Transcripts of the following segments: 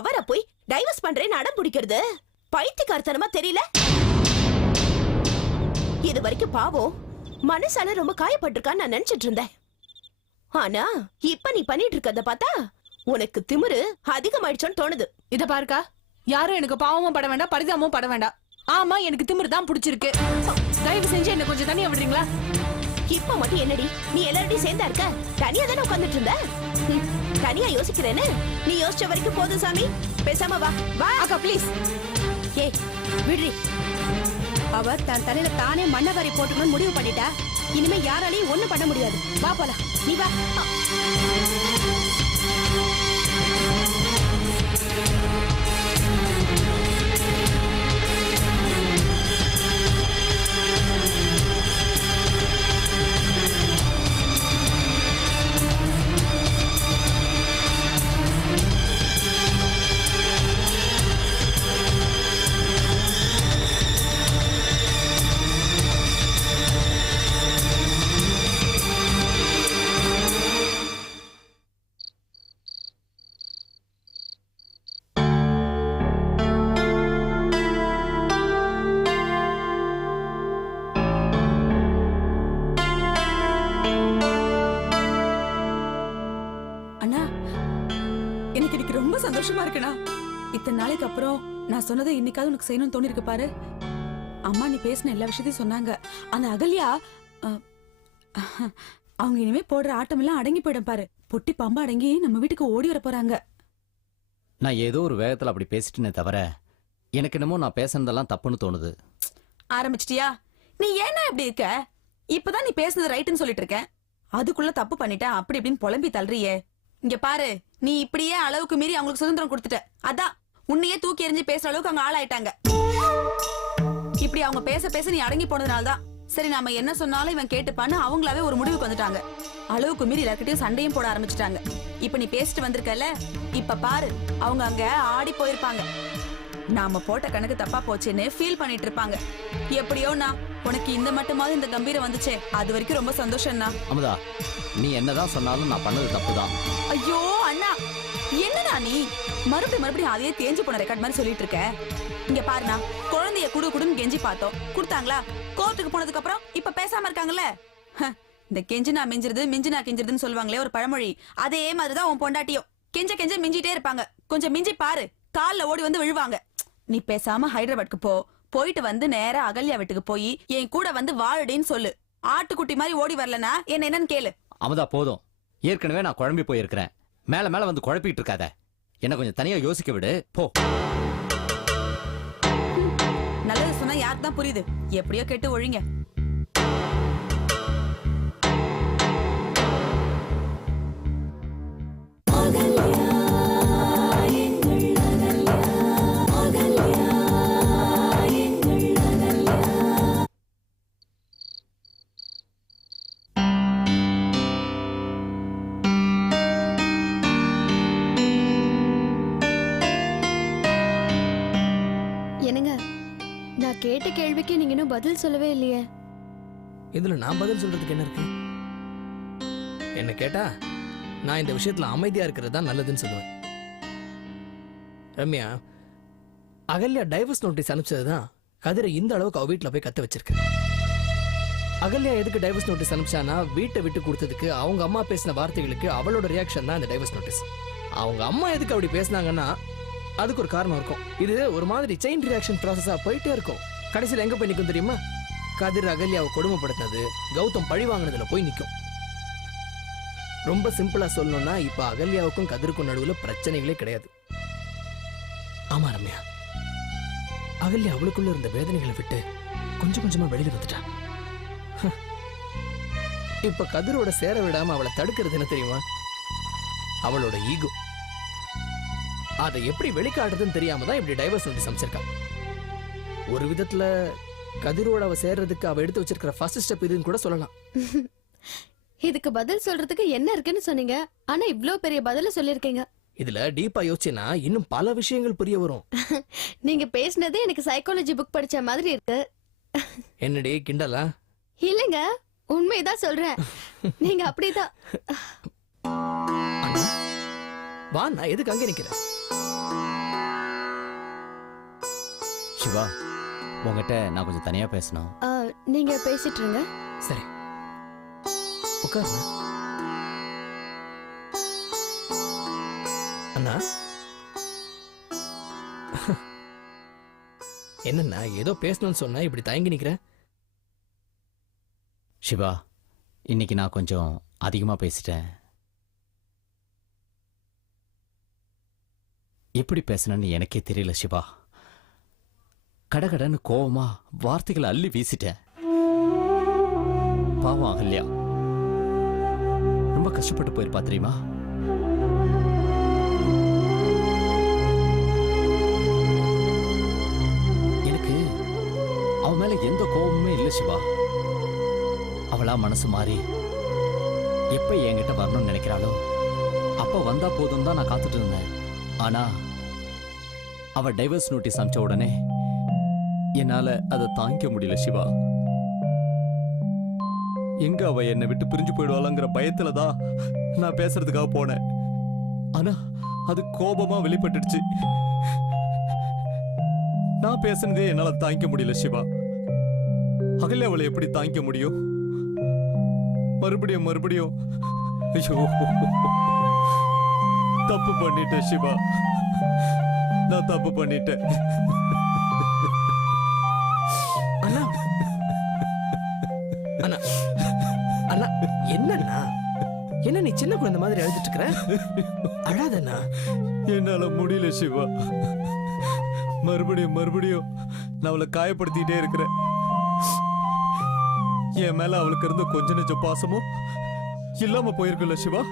அவரை போய் டைவர்ஸ் பண்றேன்னு அடம் பிடிக்கிறது பைத்தியக்காரத்தனமா தெரியல? இது வரைக்கும் பாவம் மனசால ரொம்ப காயப்பட்டிருக்கான்னு நான் நினைச்சிட்டு இருந்தேன். ஆனா இப்ப நீ பண்ணிட்டு இருக்கத பார்த்தா உனக்கு திமிரு அதிகமாயிடுச்சோன்னு தோணுது. இத பாருக்கா, யாரும் எனக்கு பாவமும் பட வேண்டாம், பரிதாபமும் பட வேண்டாம். ஆமா, எனக்கு திமிரு தான் பிடிச்சிருக்கு. தயவு செஞ்சு என்ன கொஞ்சம் தனியா விடுறீங்களா? இப்ப மட்டும் என்னடி நீ எல்லாரையும் சேர்ந்தா இருக்க? தனியா தானே உட்காந்துட்டு இருந்த. தனியா யோசிக்கிறேன்னு நீ யோசிச்ச வரைக்கும் போதும் சாமி. பேசாம வா வா. அக்கா ப்ளீஸ். ஏய் விடுறி. அவ தன் தலையில தானே மண்ணவாரி போட்டுக்கணும்னு முடிவு பண்ணிட்டா. இனிமே யாராலையும் ஒண்ணும் பண்ண முடியாது. வா போலாம். நீ வா. சந்தோஷமா இருக்குண்ணா. இத்தனை நாளைக்கு அப்புறம் நான் சொன்னதை இன்னைக்காவது உனக்கு செய்யணும்னு தோணி இருக்கு பாரு. அம்மா நீ பேசின எல்லா விஷயத்தையும் சொன்னாங்க. அந்த அகல்யா அவங்க இனிமே போடுற ஆட்டம் எல்லாம் அடங்கி போயிடும் பாரு. பொட்டி பம்பா அடங்கி நம்ம வீட்டுக்கு ஓடி வர போறாங்க. நான் ஏதோ ஒரு வேகத்துல அப்படி பேசிட்டேனே தவிர எனக்கு என்னமோ நான் பேசுனதெல்லாம் தப்புன்னு தோணுது. ஆரம்பிச்சிட்டியா? நீ ஏன்னா இப்படி இருக்க? இப்பதான் நீ பேசுனது ரைட்டுன்னு சொல்லிட்டு இருக்க, அதுக்குள்ள தப்பு பண்ணிட்ட அப்படி இப்படின்னு புலம்பி தள்ளுறியே. இங்க பாரு, நீ இப்படியே அளவுக்கு மீறி அவங்களுக்கு சுதந்திரம் கொடுத்துட்ட. அதான் உன்னையே தூக்கி எறிஞ்சு பேசுற அளவுக்கு அவங்க ஆளாயிட்டாங்க. இப்படி அவங்க பேச பேச நீ அடங்கி போனதுனாலதான் சரி நாம என்ன சொன்னாலும் இவன் கேட்டுப்பான்னு அவங்களாவே ஒரு முடிவுக்கு வந்துட்டாங்க. அளவுக்கு மீறி எல்லார்கிட்டயும் சண்டையும் போட ஆரம்பிச்சுட்டாங்க. இப்ப நீ பேசிட்டு வந்திருக்கல, இப்ப பாரு அவங்க அங்க ஆடி போயிருப்பாங்க. நாம போட்ட கணக்கு தப்பா போச்சுன்னு ஃபீல் பண்ணிட்டு இருப்பாங்க. எப்படியோண்ணா உனக்கு இந்த மட்டுமாவது இந்த கம்பீரம் வந்துச்சே, அது வரைக்கும் ரொம்ப சந்தோஷம்ண்ணா. அமுதா, நீ என்னதான் சொன்னாலும் நான் பண்ணது தப்புதான். ஐயோ அண்ணா, என்னண்ணா நீ மறுபடியும் அதையே தேஞ்சு போன ரெக்கார்ட் மாதிரி சொல்லிட்டு இருக்க. இங்க பாருண்ணா, குழந்தைய குடுன்னு கெஞ்சி பார்த்தோம், கொடுத்தாங்களா? கோர்ட்டுக்கு போனதுக்கு அப்புறம் இப்ப பேசாம இருக்காங்கல்ல. இந்த கெஞ்சினா மிஞ்சிருது, மிஞ்சினா கெஞ்சிருதுன்னு சொல்லுவாங்களே ஒரு பழமொழி, அதே மாதிரிதான் உன் பொண்டாட்டியும். கெஞ்ச மிஞ்சிட்டே இருப்பாங்க. கொஞ்சம் மிஞ்சி பாரு, கால்ல ஓடி வந்து விழுவாங்க. நீ பேசாம ஹைதராபாத்க்கு போயிட்டு வந்து நேரா அகல்யா வீட்டுக்கு போய் என் கூட வந்து வாழடின்னு சொல்லு. ஆட்டுக்குட்டி மாதிரி ஓடி வரலனா என்ன என்னன்னு கேளு. அமுதா போதும், ஏற்கனவே நான் குழம்பி போயிருக்கிறேன். மேல வந்து குழப்பிட்டு இருக்காத. என்ன கொஞ்சம் தனியா யோசிக்க விடு போ. நல்லது சொன்னா யாருக்கு தான் புரியுது? எப்படியோ கேட்டு ஒழிங்க. கேட்ட கேள்விக்கு நீங்க இன்னும் பதில் சொல்லவே இல்லையே. இதுல நான் பதில் சொல்றதுக்கு என்ன இருக்கு? என்ன கேட்டா நான் இந்த விஷயத்துல அமைதியா இருக்கிறது தான் நல்லதுன்னு சொல்லுவேன். ரம்யா, அகல்யா டைவர்ஸ் நோட்டீஸ் அனுப்பிச்சதுதான் கதிரை இந்த அளவுக்கு அவ வீட்டுல போய் கத்த வச்சிருக்கு. அகல்யா எதுக்கு டைவர்ஸ் நோட்டீஸ் அனுப்பிச்சானா, வீட்டை விட்டு கொடுத்ததுக்கு அவங்க அம்மா பேசின வார்த்தைகளுக்கு அவளோட ரியாக்ஷன் தான் இந்த டைவர்ஸ் நோட்டீஸ். அவங்க அம்மா எதுக்கு அப்படி பேசினாங்கன்னா அதுக்கு ஒரு காரணம் இருக்கும். இது ஒரு மாதிரி செயின் ரியாக்ஷன் ப்ராசஸா போயிட்டே இருக்கும். கடைசியில் எங்க போய் நிற்கும் தெரியுமா? கதிர் அகல்யாவை கொடுமைப்படுத்தினது கௌதம் பழி வாங்கினதுல போய் நிற்கும். ரொம்ப சிம்பிளா சொல்லணும்னா இப்ப அகல்யாவுக்கும் கதிருக்கும் நடுவுல பிரச்சனைகளே கிடையாது. ஆமா ரம்யா, அகல்யா அவளுக்குள்ள இருந்த வேதனைகளை விட்டு கொஞ்சம் கொஞ்சமா வெளியில வந்துட்டா. இப்ப கதிரோட சேர விடாம அவளை தடுக்கிறது என்ன தெரியுமா? அவளோட ஈகோ. அதை எப்படி வெளிக்காட்டுறதுன்னு தெரியாம தான் இப்படி டைவர்ஸ் நோட்டீஸ் அமைச்சிருக்கா. ஒரு விதத்துல கதிரோட அவ சேர்றதுக்கு அவ எடுத்து வச்சிருக்கிற ஃபர்ஸ்ட் ஸ்டெப் இதுன்னு கூட சொல்லலாம். இதுக்கு பதில் சொல்றதுக்கு என்ன இருக்குன்னு சொன்னீங்க, ஆனா இவ்ளோ பெரிய பதில சொல்லிருக்கீங்க. இதுல டீப்பா யோசிச்சேனா இன்னும் பல விஷயங்கள் புரிய வரும். நீங்க பேசினது எனக்கு சைக்காலஜி புக் படிச்ச மாதிரி இருக்கு. என்னடி கிண்டலா? இல்லங்க, உண்மைதான் சொல்றேன். நீங்க அப்படிதான். வா, நான் எதுக்கு அங்கே நிக்கிறேன்? சிவா உங்ககிட்ட நான் கொஞ்சம் தனியா பேசணும். நீங்க பேசிட்டு இருங்க. சரி உட்காருங்க. அண்ணா என்னண்ணா ஏதோ பேசணும்னு சொன்னா இப்படி தயங்கி நிக்கிற? சிவா இன்னைக்கு நான் கொஞ்சம் அதிகமா பேசிட்டேன். எப்படி பேசணும்னு எனக்கே தெரியல சிவா. கடகடன்னு கோவமா வார்த்தைகளை அள்ளி வீசிட்டேன். பாவம் அகல்யா ரொம்ப கஷ்டப்பட்டு போயிருப்பா தெரியுமா? எனக்கு அவ மேல எந்த கோபமுமே இல்லை சிவா. அவளா மனசு மாறி எப்ப என்கிட்ட வரணும்னு நினைக்கிறாளோ அப்ப வந்தா போதும் தான் நான் காத்துட்டு இருந்தேன். ஆனா அவ டைவர்ஸ் நோட்டீஸ் அனுப்பிச்ச உடனே என்னால அதை தாங்கிக்க முடியல சிவா. எங்க அவ என்னை விட்டு பிரிஞ்சு போயிடுவாளாங்கிற பயத்துலதான் நான் பேசுறதுக்காக போனேன். ஆனா அது கோபமா வெளிப்பட்டுடுச்சு. நான் பேசுனதே என்னால தாங்கிக்க முடியல சிவா. அகல அவளை எப்படி தாங்கிக்க முடியும்? மறுபடியும் மறுபடியும் ஐயோ தப்பு பண்ணிட்டேன் சிவா. நான் தப்பு பண்ணிட்டேன். அண்ணா அண்ணா அண்ணா என்னண்ணா என்ன நீ சின்ன குழந்தை மாதிரி அழுதுட்டு இருக்கிற? அழாதண்ணா. என்னால முடியல சிவா. மறுபடியும் மறுபடியும் நான் அவளை காயப்படுத்திட்டே இருக்கிறேன். என் மேல அவளுக்கு இருந்த கொஞ்ச நெஞ்ச பாசமும் இல்லாம போயிருக்குல்ல சிவா.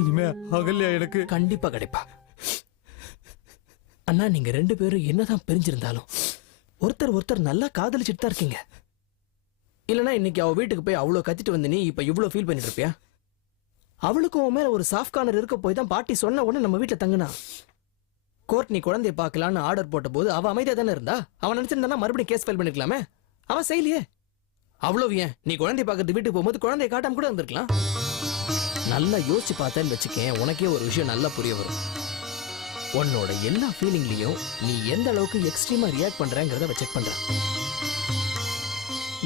இனிமே அகல்யா எனக்கு கண்டிப்பா கிடைப்பா. அண்ணா நீங்க ரெண்டு பேரும் என்னதான் பிரிஞ்சிருந்தாலும் ஒருத்தர் ஒருத்தர் நல்லா காதலிச்சுட்டு தான் இருக்கீங்க. இல்லனா இன்னைக்கு அவ வீட்டுக்கு போய் அவ்வளவு கத்திட்டு வந்து நீ இப்ப இவ்வளவு ஃபீல் பண்ணிட்டு இருப்பியா? அவளுக்கும் உன் மேல ஒரு சாஃப்ட் கார்னர் இருக்க போய் தான் பாட்டி சொன்ன உடனே நம்ம வீட்டுல தங்குனா. கோர்ட் நீ குழந்தைய பார்க்கலான்னு ஆர்டர் போட்ட போது அவ அமைதியா தானே இருந்தா. அவன் நினைச்சிருந்தா மறுபடியும் கேஸ் ஃபைல் பண்ணிருக்கலாமே. அவன் செய்யலையே. அவ்வளவு ஏன் நீ குழந்தைய பார்க்கறது வீட்டுக்கு போகும்போது குழந்தைய காட்டாம கூட இருந்திருக்கலாம். நல்லா யோசிச்சு பார்த்தேன்னு வச்சுக்கேன், உனக்கே ஒரு விஷயம் நல்லா புரிய வரும். உன்னோட எல்லா ஃபீலிங்லயும் நீ எந்த அளவுக்கு எக்ஸ்ட்ரீமா ரியாக்ட் பண்றேங்கிறத செக் பண்ற.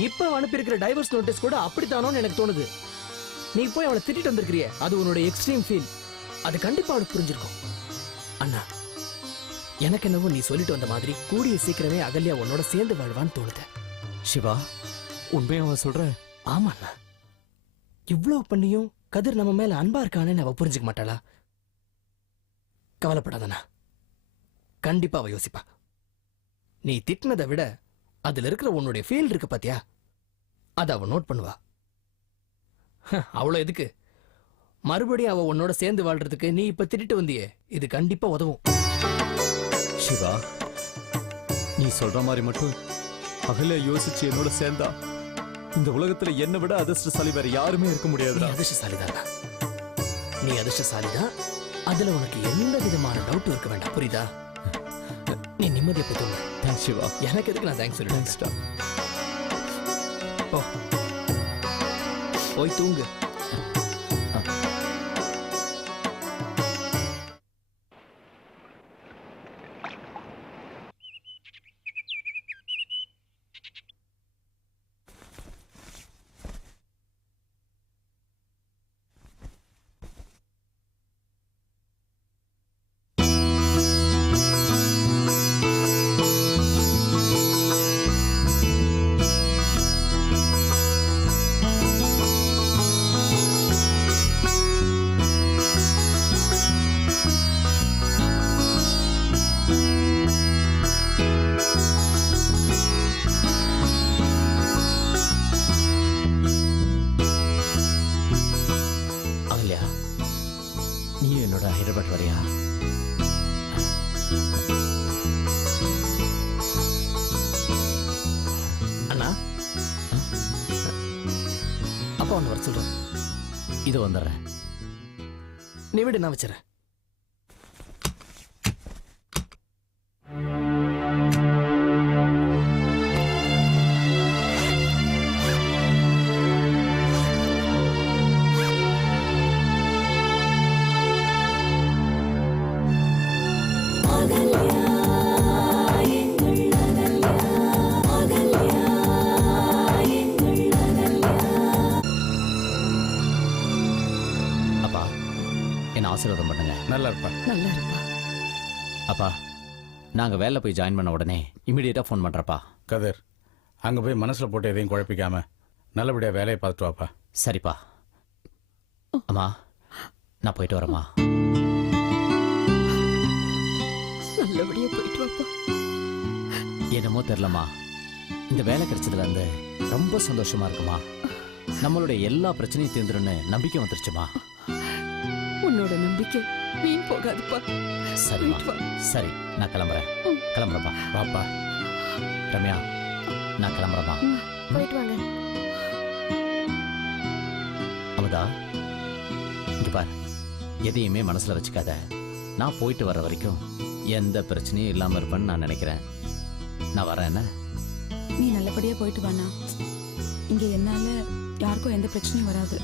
இப்ப அனுப்பியிருக்கிற டைவர்ஸ் நோட்டீஸ் கூட அப்படித்தானோன்னு எனக்கு தோணுது. நீ போய் அவனை திட்டிட்டு வந்திருக்கிறியே, அது உன்னோட எக்ஸ்ட்ரீம் ஃபீல். அது கண்டிப்பா அவனுக்கு புரிஞ்சிருக்கும். அண்ணா எனக்கு என்னவோ நீ சொல்லிட்டு வந்த மாதிரி கூடிய சீக்கிரமே அகல்யா உன்னோட சேர்ந்து வாழ்வான்னு தோணுது. சிவா உண்மையா சொல்ற? ஆமா அண்ணா. இவ்வளவு பண்ணியும் கதிர் நம்ம மேல அன்பா இருக்கானேன்னு அவ புரிஞ்சுக்க மாட்டாளா? கவலைப்படாதண்ணா, கண்டிப்பா அவ யோசிப்பா. நீ திட்டினதை விட அதுல இருக்கிற உன்னுடைய ஃபீல் இருக்கு பாத்தியா, அத அவ நோட் பண்ணுவா. அவ்வளவு எதுக்கு, மறுபடியும் அவ உன்னோட சேர்ந்து வாழ்றதுக்கு நீ இப்ப திட்டிட்டு வந்தியே, இது கண்டிப்பா உதவும். சிவா நீ சொல்ற மாதிரி மட்டும் அகல யோசிச்சு என்னோட சேர்ந்தா இந்த உலகத்துல என்னை விட அதிர்ஷ்டசாலி வேற யாருமே இருக்க முடியாது. நீ அதிர்ஷ்டசாலிதான், நீ அதிர்ஷ்டசாலிதான். அதுல உனக்கு எந்த விதமான டவுட் இருக்க வேண்டாம், புரியுதா? நீ நிம்மதியை போய் தூங்க. தேங்க்ஸ் சிவா. எனக்கு எதுக்கு நான் தேங்க்ஸ் சொல்லிட்டேன். தேங்க்ஸ்டா. போய் தூங்கு. ஹைதராபாத் வரையா? அண்ணா அப்பா ஒன்று வர சொல்றேன். இது வந்துடுறேன். நீ விடு, நான் வச்சுறேன். நல்லா இருப்பா. அப்பா நாங்க வேலை போய் ஜாயின் பண்ண உடனே இமீடியட்டா ஃபோன் பண்றப்பா. கதிர், அங்கே போய் மனசில் போட்டு எதையும் குழப்பிக்காம நல்லபடியாக வேலையை பார்த்துட்டு வாப்பா. சரிப்பா. அம்மா நான் போயிட்டு வரேம்மா. நல்லபடியா போயிட்டு வாப்பா. என்னமோ தெரியலம்மா, இந்த வேலை கிடைச்சதுல இருந்து ரொம்ப சந்தோஷமா இருக்குமா. நம்மளுடைய எல்லா பிரச்சனையும் தீர்ந்துருன்னு நம்பிக்கை வந்துருச்சுமா. உன்னோட நம்பிக்கை வீண் போகாதுப்பா. சரிம்மா, போயிட்டு வா. சரி நான் கிளம்புறேன். கிளம்புறப்பா. வாப்பா. ரம்யா நான் கிளம்புறேம்மா. போயிட்டு வாங்க. அமுதா இங்க பார், எதையுமே மனசுல வச்சுக்காத. நான் போயிட்டு வர வரைக்கும் எந்த பிரச்சனையும் இல்லாம இருப்பேன்னு நான் நினைக்கிறேன். நான் வரேன். என்ன நீ நல்லபடியா போயிட்டு வாண்ணா. இங்க என்னால யாருக்கும் எந்த பிரச்சனையும் வராது.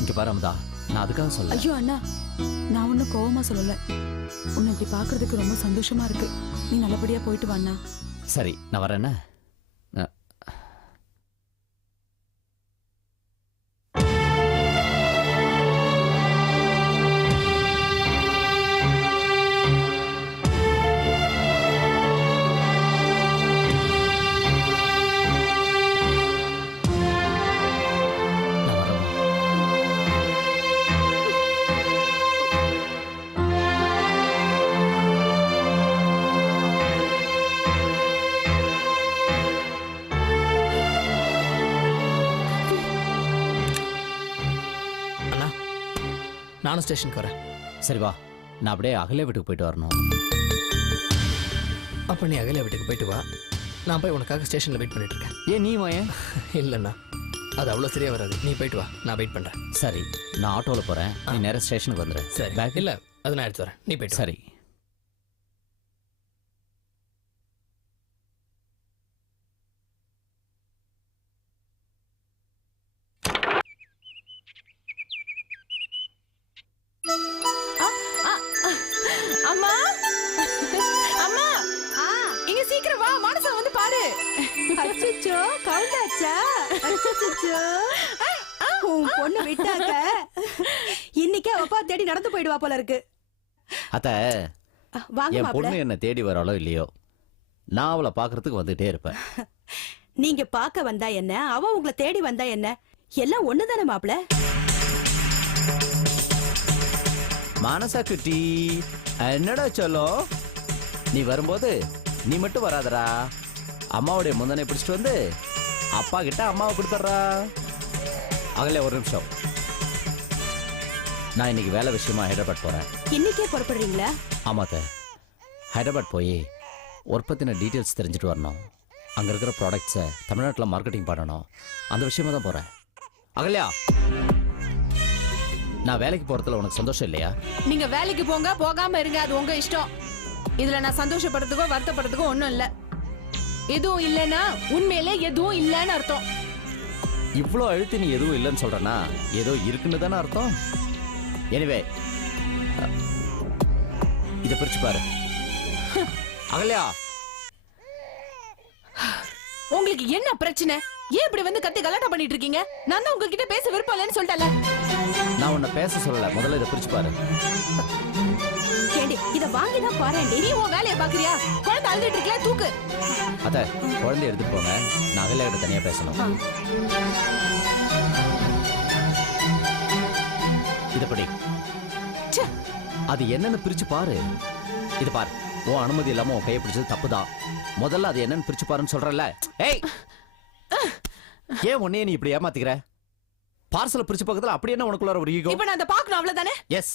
இங்க பாரு அமுதா, நான் அதுக்காக சொல்ல. ஐயோ அண்ணா, நான் ஒன்னும் கோவமா சொல்லல. உன்னை இப்படி பாக்குறதுக்கு ரொம்ப சந்தோஷமா இருக்கு. நீ நல்லபடியா போயிட்டு வாண்ணா. சரி நான் வரேன். என்ன அண்ணா நானும் ஸ்டேஷனுக்கு வரேன். சரி வா, நான் அப்படியே அகலே வீட்டுக்கு போயிட்டு வரணும். அப்போ நீ அகலியா வீட்டுக்கு போயிட்டு வா. நான் போய் உனக்காக ஸ்டேஷனில் வெயிட் பண்ணிட்டு இருக்கேன். ஏன் நீ வாயேன்? இல்லைண்ணா, அது அவ்வளோ சரியா வராது. நீ போயிட்டு வா, நான் வெயிட் பண்ணுறேன். சரி நான் ஆட்டோவில் போகிறேன், நீ நேராக ஸ்டேஷனுக்கு வந்துடு. சரி பேக் இல்லை, அது நான் எடுத்து வரேன். நீ போயிட்டு வா. சரி. அம்மா அம்மா இங்க சீக்கிரம் வா, மானசா வந்து பாரு. அச்சச்சோ, கவுந்தாச்சா? அச்சச்சோ, உன் பொண்ணு விட்டாக்க இன்னைக்கே அப்பா தேடி நடந்து போயிடுவா போல இருக்கு. அத்த வாங்க என் மாப்பிள. பொண்ணு என்ன தேடி வராளோ இல்லையோ, நான் அவளை பார்க்கறதுக்கு வந்துட்டே இருப்பேன். நீங்க பாக்க வந்தா என்ன, அவ உங்களை தேடி வந்தா என்ன, எல்லாம் ஒண்ணுதானே மாப்பிள. மானசா குட்டி, என்னடா சொல்லோ, நீ வரும்போது நீ மட்டும் வராதடா. அம்மாவுடைய முந்தனை பிடிச்சிட்டு வந்து அப்பா கிட்ட அம்மாவை கொடுத்துட்றா. அகலே ஒரு நிமிஷம், நான் இன்னைக்கு வேலை விஷயமா ஹைதராபாத் போறேன். இன்னைக்கே புறப்படுறீங்களா? ஆமாத்த, ஹைதராபாத் போய் ஒர்க் பத்தின டீட்டெயில்ஸ் தெரிஞ்சுட்டு வரணும். அங்க இருக்கிற ப்ராடக்ட்ஸை தமிழ்நாட்டில் மார்க்கெட்டிங் பண்ணணும். அந்த விஷயமா தான் போறேன். அகல்யா, நான் வேலைக்கு போறதுல உனக்கு சந்தோஷம் இல்லையா? நீங்க வேலைக்கு போங்க, போகாம இருங்க, அது உங்க இஷ்டம். இதுல நான் சந்தோஷப்படுறதுக்கோ வருத்தப்படுறதுக்கோ ஒண்ணும் இல்ல. எதுவும் இல்லைன்னா உண்மையிலே எதுவும் இல்லைன்னு அர்த்தம். இவ்வளோ அழுத்தி நீ எதுவும் இல்லைன்னு சொல்றனா, ஏதோ இருக்குன்னு தானே அர்த்தம். எனிவே இதை பிரிச்சு பாரு. அகல்யா, உங்களுக்கு என்ன பிரச்சனை? ஏன் இப்படி வந்து கத்தி கலாட்டா பண்ணிட்டு இருக்கீங்க? நான் தான் உங்ககிட்ட பேச விருப்பம் இல்லைன்னு சொல்லிட்டேன்ல. நான் உன்னை பேச சொல்லல, முதல்ல இதை பிரிச்சு பாரு. ஏண்டி, இத வாங்கிதான் பாருண்டி. நீ உன் வேலையை பாக்குறியா? குழந்தை அழுதுட்டு இருக்கல, தூக்கு. அத்த, குழந்தைய எடுத்துட்டு போங்க, நான் அகல்யா கிட்ட தனியா பேசணும். இதப்படி அது என்னன்னு பிரிச்சு பாரு. இது பாரு, உன் அனுமதி இல்லாம உன் கையை பிடிச்சது தப்புதான். முதல்ல அது என்னன்னு பிரிச்சு பாருன்னு சொல்றல. ஏய், ஏன் உன்னையே நீ இப்படி ஏமாத்திக்கிற? பார்சல பிரிச்சு பக்கத்துல அப்படி என்ன உனக்குள்ள ஒரு ஈகோ? இப்ப நான் அதை பார்க்கணும், அவ்வளவுதானே? எஸ்.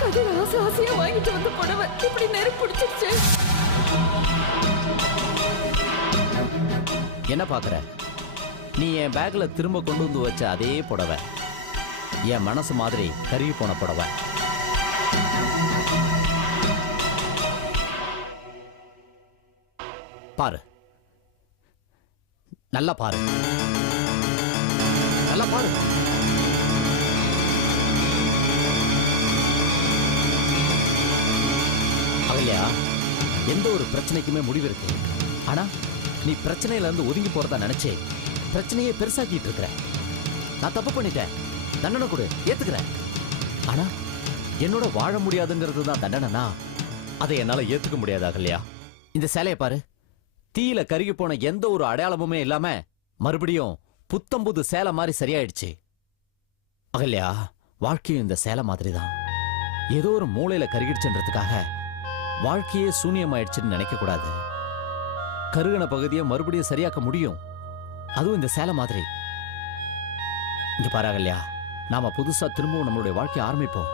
கதிர் ஆசை ஆசையா வாங்கிட்டு வந்து புடவை இப்படி நெருப்பு பிடிச்சிருச்சு. என்ன பாக்குற? நீ என் பேக்ல திரும்ப கொண்டு வந்து வச்ச அதே புடவை, என் மனசு மாதிரி கருகி போன புடவை. பாரு, நல்லா பாரு. நல்லா பாரு. அகல்யா, எந்த ஒரு பிரச்சனைக்குமே முடிவு இருக்கு. ஆனா நீ பிரச்சனையில இருந்து ஒதுங்கி போறதா நினைச்சே பிரச்சனையே பெருசாக்கிட்டு இருக்கிற. நான் தப்பு பண்ணிட்டேன், தண்டனை கொடு, ஏத்துக்கிறேன். ஆனா என்னோட வாழ முடியாதுங்கிறது தான் தண்டனைனா அதை என்னால ஏத்துக்க முடியாது அகல்யா. இந்த சேலையை பாரு, தீயில கருகி போன எந்த ஒரு அடையாளமுமே இல்லாம மறுபடியும் புத்தம்புது சேலை மாதிரி சரியாயிடுச்சு. அகல்யா, வாழ்க்கையும் இந்த சேலை மாதிரி தான். ஏதோ ஒரு மூளையில கருகிடுச்சுன்றதுக்காக வாழ்க்கையே சூன்யமாயிடுச்சுன்னு நினைக்க கூடாது. கருகின பகுதியை மறுபடியும் சரியாக்க முடியும், அதுவும் இந்த சேலை மாதிரி. இங்க பாரு அகல்யா, நாம புதுசா திரும்பவும் நம்மளுடைய வாழ்க்கையை ஆரம்பிப்போம்.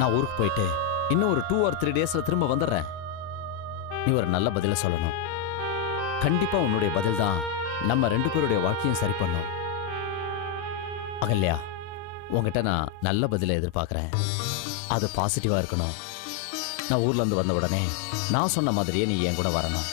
நான் ஊருக்கு போயிட்டு இன்னும் ஒரு 2 or 3 daysல திரும்ப வந்துடுறேன். நீ ஒரு நல்ல பதில சொல்லணும். கண்டிப்பா உன்னுடைய பதில் தான் நம்ம 2 பேருடைய வாழ்க்கையும் சரி பண்ணும். அகல்யா, உங்ககிட்ட நான் நல்ல பதில எதிர்பார்க்கிறேன். அது பாசிட்டிவா இருக்கணும். நான் ஊர்ல இருந்து வந்த உடனே நான் சொன்ன மாதிரியே நீ என் கூட வரணும்.